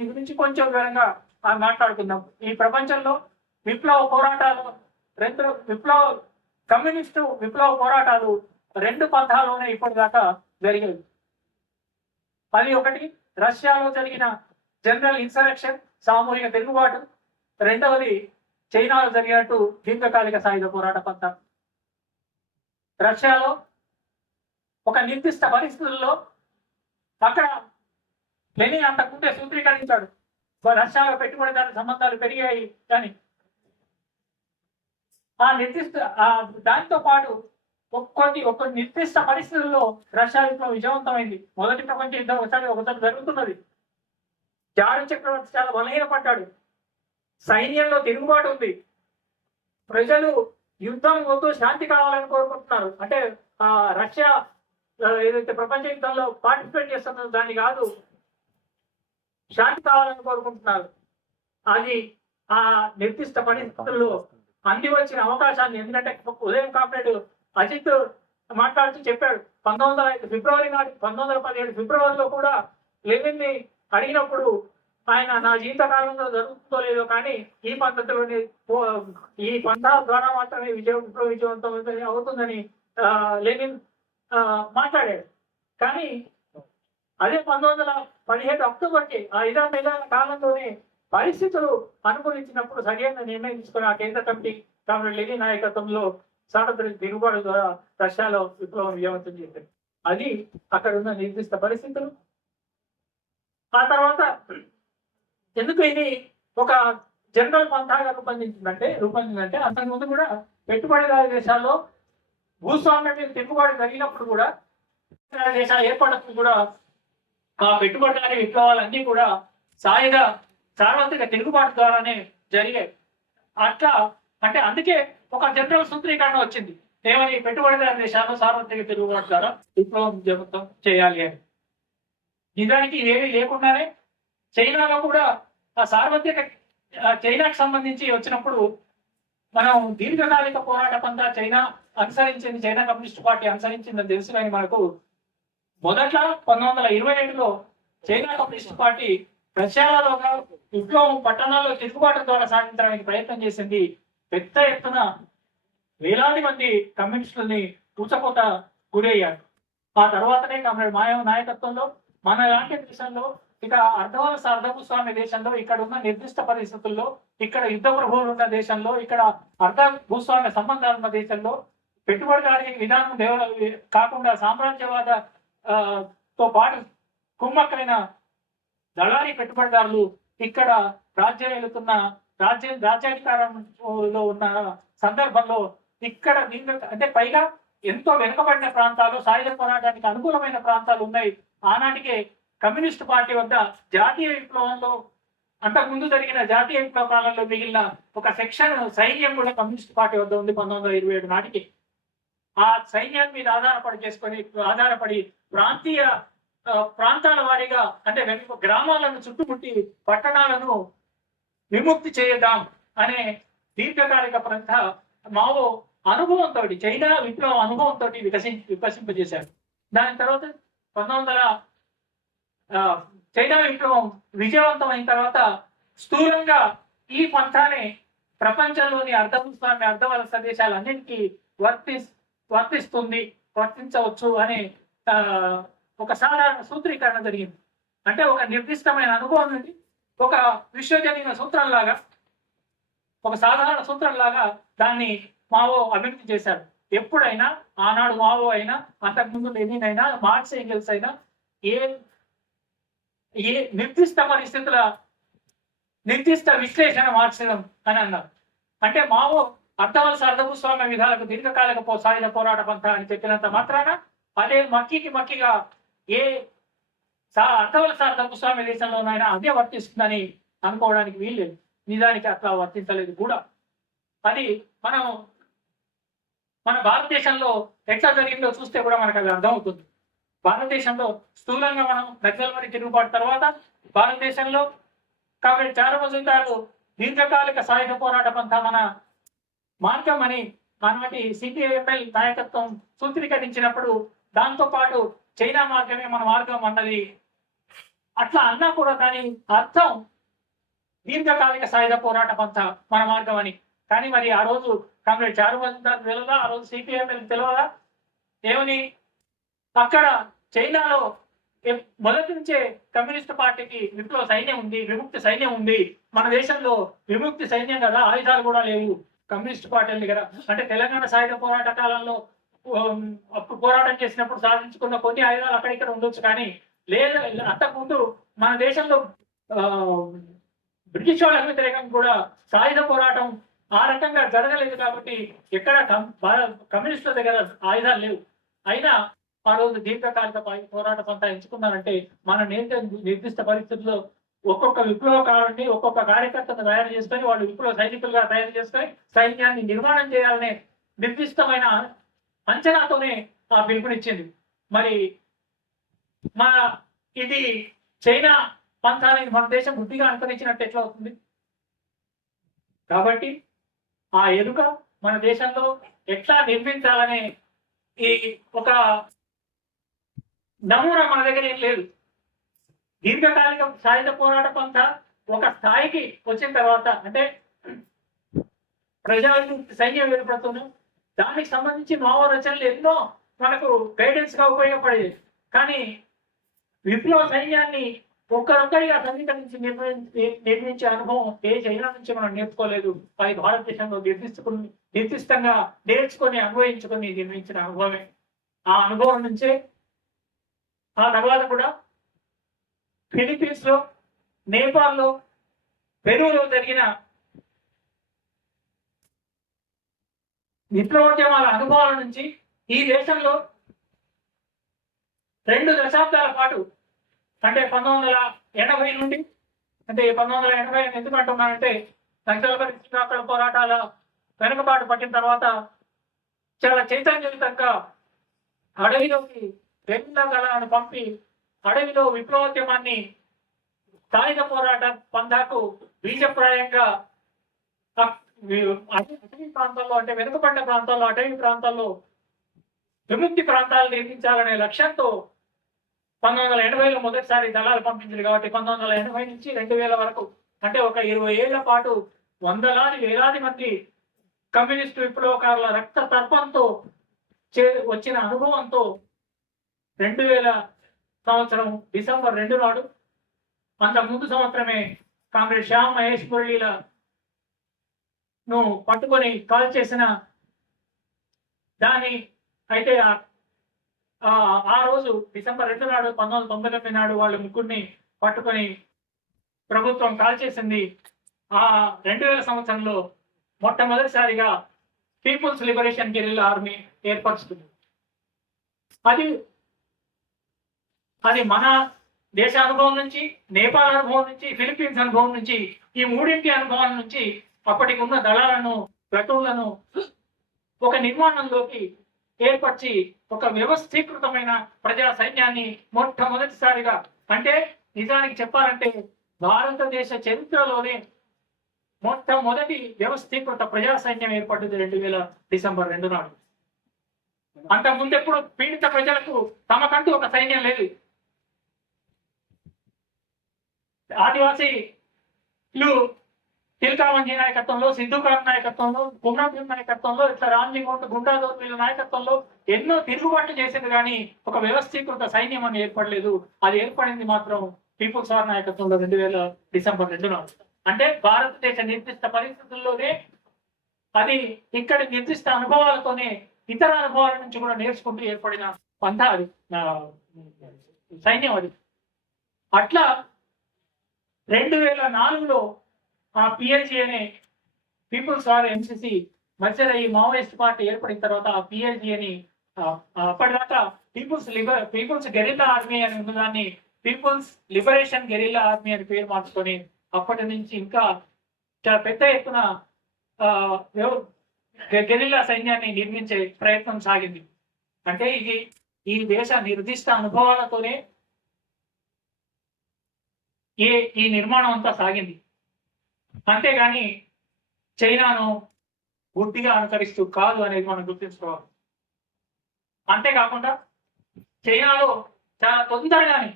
దీని గురించి కొంచెం వివరంగా మాట్లాడుకుందాం. ఈ ప్రపంచంలో విప్లవ పోరాటాలు కమ్యూనిస్టు విప్లవ పోరాటాలు రెండు పంథాల్లోనే ఇప్పటిదాకా జరిగాయి. అది ఒకటి రష్యాలో జరిగిన జనరల్ ఇన్సరెక్షన్, సామూహిక తిరుగుబాటు. రెండవది చైనాలో జరిగినట్టు దీర్ఘకాలిక సాయుధ పోరాట పంథ. రష్యాలో ఒక నిర్దిష్ట పరిస్థితుల్లో అక్కడ లెనిన్ అంతకుముందే సూత్రీకరించాడు, రష్యాలో పెట్టుబడిదారు సంబంధాలు పెరిగాయి కానీ ఆ నిర్దిష్ట దానితో పాటు ఒక నిర్దిష్ట పరిస్థితుల్లో రష్యా విప్లవం విజయవంతమైంది. మొదటి ప్రపంచ యుద్ధం ఒకసారి జరుగుతున్నది. జారు చక్రవర్తి చాలా బలహీనపడ్డాడు. సైన్యంలో తిరుగుబాటు ఉంది. ప్రజలు యుద్ధం వద్దు, శాంతి కావాలని కోరుకుంటున్నారు. అంటే రష్యా ఏదైతే ప్రపంచ యుద్ధంలో పార్టిసిపేట్ చేస్తుందో దాన్ని కాదు, శాంతి కావాలని కోరుకుంటున్నారు. అది ఆ నిర్దిష్ట పరిస్థితుల్లో అంది వచ్చిన అవకాశాన్ని, ఎందుకంటే ఉదయం కామ్రేడ్ అజిత్ మాట్లాడుతూ చెప్పాడు, 1905 ఫిబ్రవరి నాటి 1917 ఫిబ్రవరిలో కూడా లెనిన్ ని అడిగినప్పుడు ఆయన నా జీవిత కాలంలో జరుగుతుందో లేదో కానీ ఈ పద్ధతిలోని ఈ పంథా ద్వారా మాత్రమే విజయవంతం అవుతుందని లెనిన్ మాట్లాడాడు. కానీ అదే 1917 అక్టోబర్కి ఆ 5 నెలల కాలంలోనే పరిస్థితులు అనుకూలించినప్పుడు సరైన నిర్ణయం తీసుకుని ఆ కేంద్ర కమిటీ కామ్రేడ్ లెనిన్ నాయకత్వంలో స్వాతంత్ర తిరుగుబాటు ద్వారా రష్యాలో విప్లవం విజయవంతం చేశారు. అది అక్కడ ఉన్న నిర్దిష్ట పరిస్థితులు. ఆ తర్వాత ఎందుకు ఇది ఒక జనరల్ పంథాగా రూపొందిందంటే అంతకుముందు కూడా పెట్టుబడిదారు దేశాల్లో భూస్వామ్యం మీద తిరుగుబాటు జరిగినప్పుడు కూడా దేశాలు ఏర్పడినప్పుడు కూడా ఆ పెట్టుబడిదారి విప్లవాలన్నీ కూడా సార్వత్రిక తిరుగుబాటు ద్వారానే జరిగాయి. అట్లా అంటే అందుకే ఒక జనరల్ సూత్రీకరణ వచ్చింది, ఏమని పెట్టుబడిదారు దేశాల్లో సార్వత్రిక తిరుగుబాటు ద్వారా విప్లవం జరుగుతాం చేయాలి అని. నిజానికి ఏమీ లేకుండానే చైనాలో కూడా ఆ సార్వత్రిక చైనాకు సంబంధించి వచ్చినప్పుడు మనం దీర్ఘకాలిక పోరాట పంథా చైనా కమ్యూనిస్ట్ పార్టీ అనుసరించిందని తెలుసు. కానీ మనకు మొదట్లో 1927లో చైనా కమ్యూనిస్ట్ పార్టీ రష్యాలో విప్లవం పట్టణాల్లో తిరుగుబాటు ద్వారా సాధించడానికి ప్రయత్నం చేసింది. పెద్ద ఎత్తున వేలాది మంది కమ్యూనిస్టులని కూచపోత గురయ్యారు. ఆ తర్వాతనే కామ్రేడ్ మాయవ్ నాయకత్వంలో మన లాంటి దేశంలో, ఇక అర్ధభూస్వామ్య దేశంలో, ఇక్కడ ఉన్న నిర్దిష్ట పరిస్థితుల్లో, ఇక్కడ యుద్ధ ప్రభువులు ఉన్న దేశంలో, ఇక్కడ అర్ధ భూస్వామ్య సంబంధాలు ఉన్న దేశంలో పెట్టుబడిదారీ విధానం కాకుండా సామ్రాజ్యవాద తో పాటు కుమ్మక్కైన దళారీ పెట్టుబడిదారులు ఇక్కడ రాజ్యాధికారంలో ఉన్న సందర్భంలో ఇక్కడ అంటే పైగా ఎంతో వెనుకబడిన ప్రాంతాలు, సాయుధ పోరాటానికి అనుకూలమైన ప్రాంతాలు ఉన్నాయి. ఆనాటికే కమ్యూనిస్ట్ పార్టీ వద్ద జాతీయ విప్లవంలో అంతకుముందు జరిగిన జాతీయ విప్లవ కాలంలో మిగిలిన ఒక సెక్షన్ సైన్యం కూడా కమ్యూనిస్ట్ పార్టీ వద్ద ఉంది 1927 నాటికి. ఆ సైన్యాన్ని మీద ఆధారపడి ప్రాంతాల వారీగా అంటే గ్రామాలను చుట్టుముట్టి పట్టణాలను విముక్తి చేద్దాం అనే దీర్ఘకాలిక పంథ మావో అనుభవంతో, చైనా విప్లవం అనుభవంతో వికసింపజేశారు. దాని తర్వాత చైనా విప్లవం విజయవంతమైన తర్వాత స్థూలంగా ఈ పంథానే ప్రపంచంలోని అర్ధవలస దేశాలన్నింటికీ వర్తించవచ్చు అనే ఒక సాధారణ సూత్రీకరణ జరిగింది. అంటే ఒక నిర్దిష్టమైన అనుభవం నుండి ఒక విశ్వజనీయ సూత్రంలాగా, ఒక సాధారణ సూత్రంలాగా దాన్ని మావో అభివృద్ధి చేశారు. ఎప్పుడైనా ఆనాడు మావో అయినా, అంతకుముందు లెనిన్ అయినా, మార్క్స్ ఎంగెల్స్ అయినా ఏ నిర్దిష్ట పరిస్థితుల నిర్దిష్ట విశ్లేషణ మార్క్సిజం అని అన్నారు. అంటే మావో అర్ధభూస్వామ్య విధాలకు దీర్ఘకాలిక సాయుధ పోరాట పంథ అని చెప్పినంత మాత్రాన అదే మక్కిగా ఏ అర్ధభూస్వామ్య దేశంలోనైనా అదే వర్తిస్తుందని అనుకోవడానికి వీల్లేదు. నిజానికి అట్లా వర్తించలేదు కూడా. అది మన భారతదేశంలో ఎట్లా జరిగిందో చూస్తే కూడా మనకు అది అర్థమవుతుంది. భారతదేశంలో స్థూలంగా మనం నక్సల్బరీ తిరుగుబాటు తర్వాత భారతదేశంలో కాబట్టి చారమజుందారు దీర్ఘకాలిక సాయుధ పోరాట పంథ మన మార్గం అని ఆనాటి సిపిఐఎంఎల్ నాయకత్వం సూత్రీకరించినప్పుడు దాంతో పాటు చైనా మార్గమే మన మార్గం అన్నది అట్లా అన్నా కూడా దాని అర్థం దీర్ఘకాలిక సాయుధ పోరాట పంథ మన మార్గం అని. కానీ మరి ఆ రోజు కామ్రేడ్ చారు మజుందార్ తెలియదా, ఆ రోజు సిపిఎం తెలియదా ఏమని? అక్కడ చైనాలో మొదటి నుంచే కమ్యూనిస్ట్ పార్టీకి విప్లవ సైన్యం ఉంది, విముక్తి సైన్యం ఉంది. మన దేశంలో విముక్తి సైన్యం కదా, ఆయుధాలు కూడా లేవు కమ్యూనిస్ట్ పార్టీల దగ్గర. అంటే తెలంగాణ సాయుధ పోరాట కాలంలో అప్పుడు పోరాటం చేసినప్పుడు సాధించుకున్న కొన్ని ఆయుధాలు అక్కడిక్కడ ఉండొచ్చు, కానీ లేదు అంతకుముందు మన దేశంలో బ్రిటిష్ వాళ్ళకి వ్యతిరేకంగా కూడా సాయుధ పోరాటం ఆ రకంగా జరగలేదు. కాబట్టి ఎక్కడ కమ్యూనిస్టుల దగ్గర ఆయుధాలు లేవు. అయినా ఆ రోజు దీర్ఘకాలిక పోరాట పంట ఎంచుకున్నారంటే మన నిర్దిష్ట పరిస్థితుల్లో ఒక్కొక్క విప్లవకారుడిని, ఒక్కొక్క కార్యకర్తను తయారు చేసుకొని వాళ్ళు విప్లవ సైనికులుగా తయారు చేసుకొని సైన్యాన్ని నిర్మాణం చేయాలనే నిర్దిష్టమైన అంచనాతోనే ఆ పిలుపునిచ్చింది. మరి మన ఇది చైనా పంథాన్ని మన దేశం బుద్ధిగా అనుకరించినట్టు ఎట్లా అవుతుంది? కాబట్టి ఆ ఎరుక మన దేశంలో ఎట్లా నిర్మించాలనే ఈ ఒక నమూనా మన దగ్గర ఏం లేదు. దీర్ఘకాలిక సాయుధ పోరాట పంథ ఒక స్థాయికి వచ్చిన తర్వాత, అంటే ప్రజలకు సైన్యం ఏర్పడుతుంది, దానికి సంబంధించి నవ రచనలు ఎన్నో మనకు గైడెన్స్ గా ఉపయోగపడేది. కానీ విప్లవ సైన్యాన్ని ఒక్కరొక్కరిగా సమీకరించి నిర్మించే అనుభవం ఏ చైనా నుంచి మనం నేర్చుకోలేదు. అది భారతదేశంలో నిర్దిష్టంగా నేర్చుకొని అనుభవించుకొని నిర్మించిన అనుభవమే. ఆ అనుభవం నుంచే ఆ తర్వాత కూడా ఫిలిప్పీన్స్ లో, నేపాల్లో, పెరూలో జరిగిన విప్లవోద్యమాల అనుభవాల నుంచి ఈ దేశంలో 2 దశాబ్దాల పాటు, అంటే 1980 నుండి, అంటే 1980 ఎందుకు అంటున్నానంటే నక్సల్బరీ శ్రీకాకుళం పోరాటాల వెనుకబాటు పట్టిన తర్వాత చాలా చైతన్యయుతంగా అడవిలోకి గలను పంపి అడవిలో విప్లవోద్యమాన్ని సాయుధ పోరాట పంథాకు బీజప్రాయంగా అటవీ ప్రాంతాల్లో, అంటే వెనుకబడ్డ ప్రాంతాల్లో, అటవీ ప్రాంతాల్లో విముక్తి ప్రాంతాలు నిర్మించాలనే లక్ష్యంతో 1980లో మొదటిసారి దళాలు పంపించింది. కాబట్టి 1980 నుంచి 2000 వరకు, అంటే ఒక 20 ఏళ్ల పాటు వేలాది మంది కమ్యూనిస్టు విప్లవకారుల రక్త తర్పంతో వచ్చిన అనుభవంతో 2000 సంవత్సరం డిసెంబర్ 2 నాడు, అంత ముందు సంవత్సరమే కామ్రేడ్ శ్యామ్ మహేష్ మురళీలను పట్టుకొని కాల్ చేసిన దాని అయితే ఆ రోజు డిసెంబర్ 2 నాడు 1999 నాడు వాళ్ళు ముగ్గురిని పట్టుకొని ప్రభుత్వం కాల్ చేసింది. ఆ 2000 సంవత్సరంలో మొట్టమొదటిసారిగా పీపుల్స్ లిబరేషన్ గెరిల్లా ఆర్మీ ఏర్పరుస్తుంది. అది మన దేశ అనుభవం నుంచి, నేపాల్ అనుభవం నుంచి, ఫిలిప్పీన్స్ అనుభవం నుంచి, ఈ మూడింటి అనుభవం నుంచి అప్పటికి ఉన్న దళాలను, ప్లటూన్లను ఒక నిర్మాణంలోకి ఏర్పరిచి ఒక వ్యవస్థీకృతమైన ప్రజా సైన్యాన్ని మొట్టమొదటిసారిగా, అంటే నిజానికి చెప్పాలంటే భారతదేశ చరిత్రలోనే మొట్టమొదటి వ్యవస్థీకృత ప్రజా సైన్యం ఏర్పడింది 2000 డిసెంబర్ 2 నాడు. అంతకుముందు ఎప్పుడు పీడిత ప్రజలకు తమకంటూ ఒక సైన్యం లేదు. ఆదివాసీలు తిల్కావంజీ నాయకత్వంలో, సిద్ధుకార్ నాయకత్వంలో, గుమ్రాభీం నాయకత్వంలో, ఇట్లా రామ్జీ గుండాదోర్ వీళ్ళ నాయకత్వంలో ఎన్నో తిరుగుబాట్లు చేసింది, కానీ ఒక వ్యవస్థీకృత సైన్యం అని ఏర్పడలేదు. అది ఏర్పడింది మాత్రం పీపుల్స్ వార్ నాయకత్వంలో 2000 డిసెంబర్ 2 నాడు. అంటే భారతదేశ నిర్దిష్ట పరిస్థితుల్లోనే, అది ఇక్కడి నిర్దిష్ట అనుభవాలతోనే ఇతర అనుభవాల నుంచి కూడా నేర్చుకుంటూ ఏర్పడిన పంథ అది, సైన్యం అది. అట్లా 2004లో ఆ పిఎల్జీ అనే పీపుల్స్ వార్ ఎంసీసీ మధ్యలో ఈ మావోయిస్ట్ పార్టీ ఏర్పడిన తర్వాత ఆ పిఎల్జీ అని అప్పటిదాకా పీపుల్స్ గెరిల్లా ఆర్మీ అని ఉన్నదాన్ని పీపుల్స్ లిబరేషన్ గెరిల్లా ఆర్మీ అని పేరు మార్చుకొని అప్పటి నుంచి ఇంకా చాలా పెద్ద ఎత్తున గెరిల్లా సైన్యాన్ని నిర్మించే ప్రయత్నం సాగింది. అంటే ఇది ఈ దేశ నిర్దిష్ట అనుభవాలతోనే ఈ నిర్మాణం అంతా సాగింది. అంతేగాని చైనాను గుడ్డిగా అనుకరిస్తూ కాదు అనేది మనం గుర్తుంచుకోవాలి. అంతేకాకుండా చైనాలో చాలా తొందరగానే,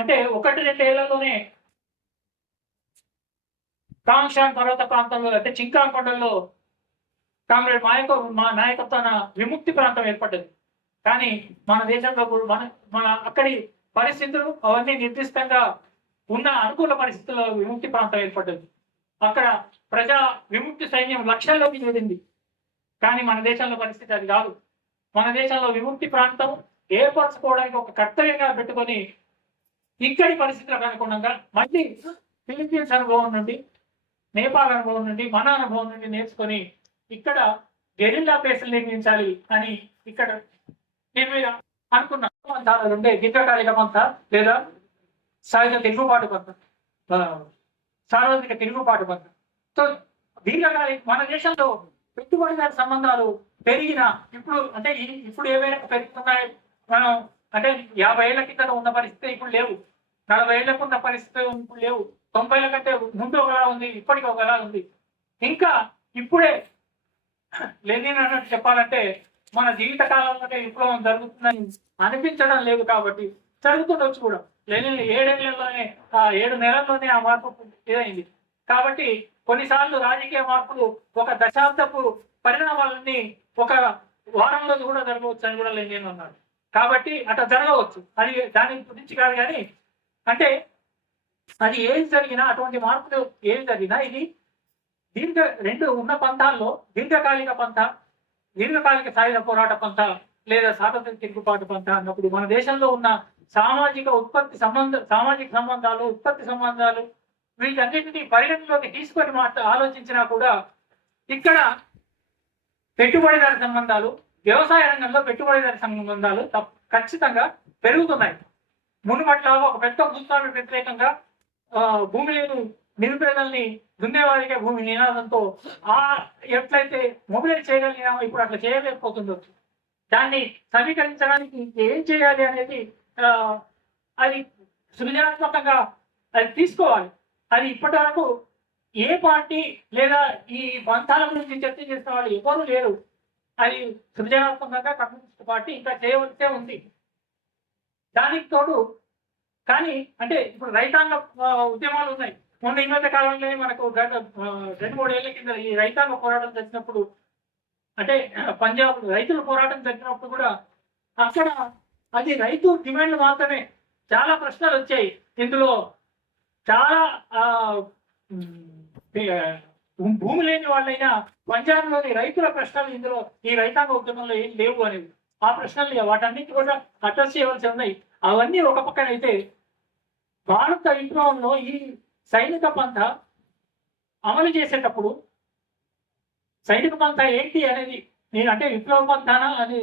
అంటే 1-2 ఏళ్లలోనే కాంగ్షాన్ పర్వత ప్రాంతంలో అంటే చింకాంగ్ కొండల్లో కామ్రేడ్ మా నాయకత్వాన విముక్తి ప్రాంతం ఏర్పడ్డది. కానీ మన దేశంలో మన అక్కడి పరిస్థితులు అవన్నీ నిర్దిష్టంగా ఉన్న అనుకూల పరిస్థితుల్లో విముక్తి ప్రాంతం ఏర్పడ్డది. అక్కడ ప్రజా విముక్తి సైన్యం లక్ష్యాల్లోకి చేరింది. కానీ మన దేశంలో పరిస్థితి అది కాదు. మన దేశంలో విముక్తి ప్రాంతం ఏర్పరచుకోవడానికి ఒక కర్తవ్యంగా పెట్టుకొని ఇక్కడి పరిస్థితులకు అనుగుణంగా మళ్ళీ ఫిలిప్పీన్స్ అనుభవం నుండి, నేపాల్ అనుభవం నుండి, మన అనుభవం నుండి నేర్చుకొని ఇక్కడ గెరిల్లా బేస్లు నిర్మించాలి అని ఇక్కడ అనుకున్న పంథాలు ఉండే దీర్ఘకాలిక పంథ లేదా సహజ తిరుగుబాటు పంథ, సార్వత్రిక తిరుగుబాటు పంథ. సో దీర్ఘకాలిక మన దేశంలో పెట్టుబడిదారు సంబంధాలు పెరిగిన ఇప్పుడు ఏవైనా పెరుగుతున్నాయి. మనం అంటే 50 ఏళ్ల కింద ఉన్న పరిస్థితి ఇప్పుడు లేవు, 40 ఏళ్లకు ఉన్న పరిస్థితి ఇప్పుడు లేవు, 90ల కంటే ముందు ఒకలా ఉంది, ఇప్పటికి ఒకలా ఉంది. ఇంకా ఇప్పుడే లెనిన్ అన్నట్టు చెప్పాలంటే మన జీవిత కాలంలోనే విప్లవం జరుగుతుందని అనిపించడం లేదు. కాబట్టి జరుగుతుండొచ్చు కూడా. లెనిన్ 7 ఏళ్లలోనే 7 నెలల్లోనే ఆ మార్పు ఇదైంది. కాబట్టి కొన్నిసార్లు రాజకీయ మార్పులు ఒక దశాబ్దపు పరిణామాలన్నీ ఒక వారంలో కూడా జరగవచ్చు అని కూడా లెనిన్ అన్నాడు. కాబట్టి అట్లా జరగవచ్చు, అది దాని గురించి కాదు. కానీ అంటే అది ఏది జరిగినా, అటువంటి మార్పులు ఏది జరిగినా ఇది రెండు ఉన్న పంథాల్లో దీర్ఘకాలిక పంథ, దీర్ఘకాలిక సాయుధ పోరాట పంథ లేదా స్వాతంత్ర తిరుగుబాటు పంథ అన్నప్పుడు మన దేశంలో ఉన్న సామాజిక సంబంధాలు, ఉత్పత్తి సంబంధాలు వీటన్నింటినీ పరిగణలోకి తీసుకొని ఆలోచించినా కూడా ఇక్కడ పెట్టుబడిదారు సంబంధాలు, వ్యవసాయ రంగంలో పెట్టుబడిదారు సంబంధాలు ఖచ్చితంగా పెరుగుతున్నాయి. మునుపట్లాగా ఒక పెద్ద భూస్వామి వ్యతిరేకంగా భూమి లేని నిరుపేదల్ని దున్నేవారికే భూమి నినాదంతో ఎట్లయితే మొబిలైజ్ చేయగలిగినామో ఇప్పుడు అట్లా చేయలేకపోతుండొచ్చు. దాన్ని సమీకరించడానికి ఏం చేయాలి అనేది అది సృజనాత్మకంగా అది తీసుకోవాలి. అది ఇప్పటి వరకు ఏ పార్టీ లేదా ఈ పంథాల గురించి చర్చ చేసిన వాళ్ళు ఎవరు లేరు. అది సృజనాత్మకంగా కమ్యూనిస్ట్ పార్టీ ఇంకా చేయవలసే ఉంది. దానికి తోడు కానీ అంటే ఇప్పుడు రైతాంగ ఉద్యమాలు ఉన్నాయి. మొన్న ఈ మధ్య కాలంలో మనకు 2-3 ఏళ్ల కింద ఈ రైతాంగ పోరాటం జరిగినప్పుడు, అంటే పంజాబ్ రైతుల పోరాటం జరిగినప్పుడు కూడా అక్కడ అది రైతు డిమాండ్లు మాత్రమే. చాలా ప్రశ్నలు వచ్చాయి. ఇందులో చాలా భూమి లేని వాళ్ళైనా పంజాబ్లోని రైతుల ప్రశ్నలు ఇందులో ఈ రైతాంగ ఉద్యమంలో ఏం లేవు అనేవి. ఆ ప్రశ్నలు వాటన్నిటి కూడా అడ్రస్ చేయవలసి ఉన్నాయి. అవన్నీ ఒక పక్కన అయితే భారత విప్లవంలో ఈ సైనిక పంథ అమలు చేసేటప్పుడు సైనిక పంథ ఏంటి అనేది, నేను అంటే విప్లవ పంథానా అనేది